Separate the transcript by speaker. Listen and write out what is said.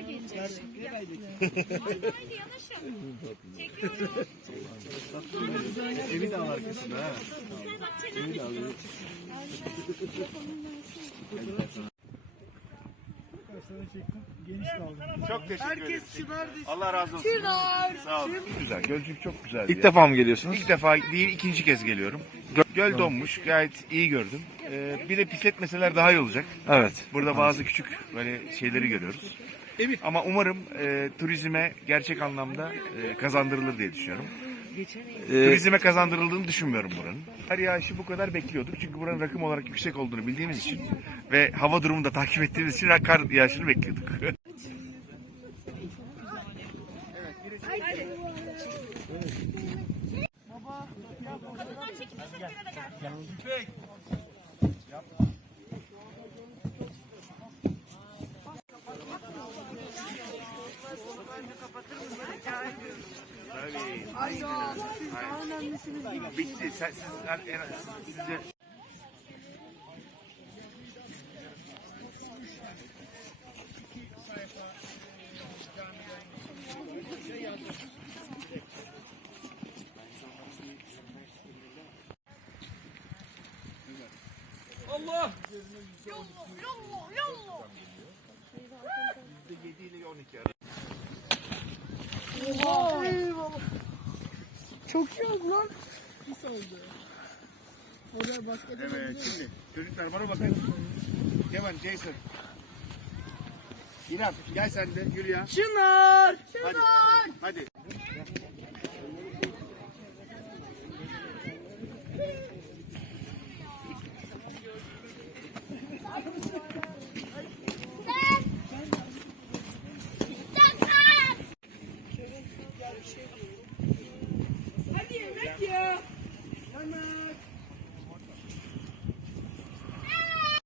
Speaker 1: Haydi yanaşın. Çekiyorum.
Speaker 2: Evi de var arkasında ha.
Speaker 1: Bak çenem
Speaker 2: Çok teşekkür ederim. Allah razı olsun. Sağ olun. Güzel. Gölcük çok güzel.
Speaker 3: İlk defa mı geliyorsunuz?
Speaker 2: İlk defa değil ikinci kez geliyorum. Göl, göl donmuş gayet iyi gördüm. Ee, bir de pisletmeseler daha iyi olacak.
Speaker 3: Evet.
Speaker 2: Burada bazı küçük böyle şeyleri görüyoruz. Ama umarım e, turizme gerçek anlamda e, kazandırılır diye düşünüyorum.
Speaker 3: Ee,
Speaker 2: Turizme kazandırıldığını düşünmüyorum buranın. Kar yağışı bu kadar bekliyorduk. Çünkü buranın rakım olarak yüksek olduğunu bildiğimiz için ve hava durumunu da takip ettiğimiz için kar yağışını bekliyorduk.
Speaker 1: Kadınlar çekilmese bir yere de gel.
Speaker 2: Bitti. Sen, siz, en, sizce...
Speaker 1: Yollu, yollu, yollu.
Speaker 2: %7 ile 12 arası.
Speaker 4: Çok iyi oldu lan. Pis oldu. Oraya başka
Speaker 2: Evet şimdi çocuklar bana bakın. Kemal, Jason. İrem gel sen de yürü ya.
Speaker 4: Çınar!
Speaker 2: Hadi. Hadi.